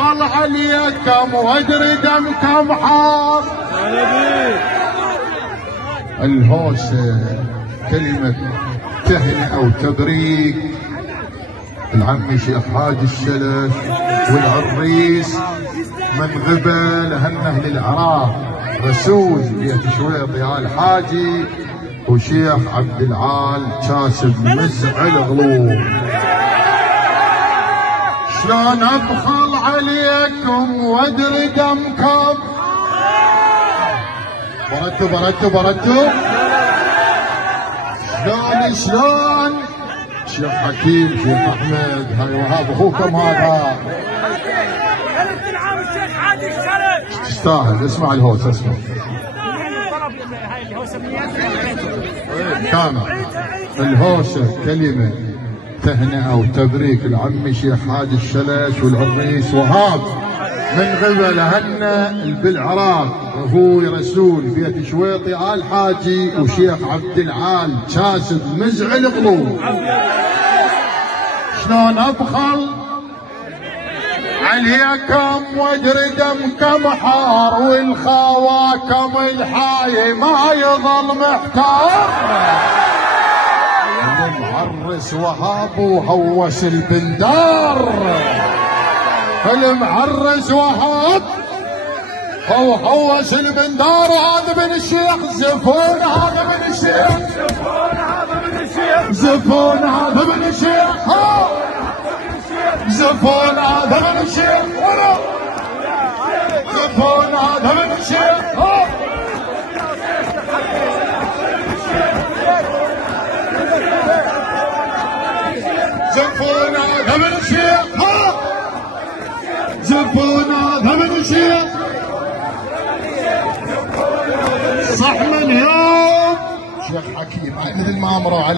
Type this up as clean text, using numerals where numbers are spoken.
ابخل عليكم وادري دمكم حار. الهوسة كلمة تهنئة وتبريك العمي شيخ حاج الشلش والعريس من غبى لهنه للعراق رسول بيت شويطي آل حاجي وشيخ عبد العال كاسب مزع الغلوب. شلون ابخل عليكم وادري دمكم. بردتوا شلون شيخ حكيم شيخ احمد هاي وهاب اخوكم هذا تستاهل. اسمع الهوسه اسمع كان الهوسه كلمه تهنئه وتبريك العمي شيخ حاج الشلش والعريس وهاب من غبى لهنا بالعراق اخوي رسول بيت شويطي آل حاجي وشيخ عبد العال كاسب مزع القلوب. شلون ابخل عليكم وادري دمكم حار والخواكم الحاي ما يظل محتار. المعرس وهاب وهوس البندار. المعرس وهاب وهوس البندار. هذا من الشيخ زفون هذا من الشيخ زفون هذا من الشيخ زفون هذا من الشيخ زفون هذا من الشيخ زفون هذا من الشيخ زفون هذا من الشيخ. صح من يوم شيخ حكيم مثل ما امروا عليه.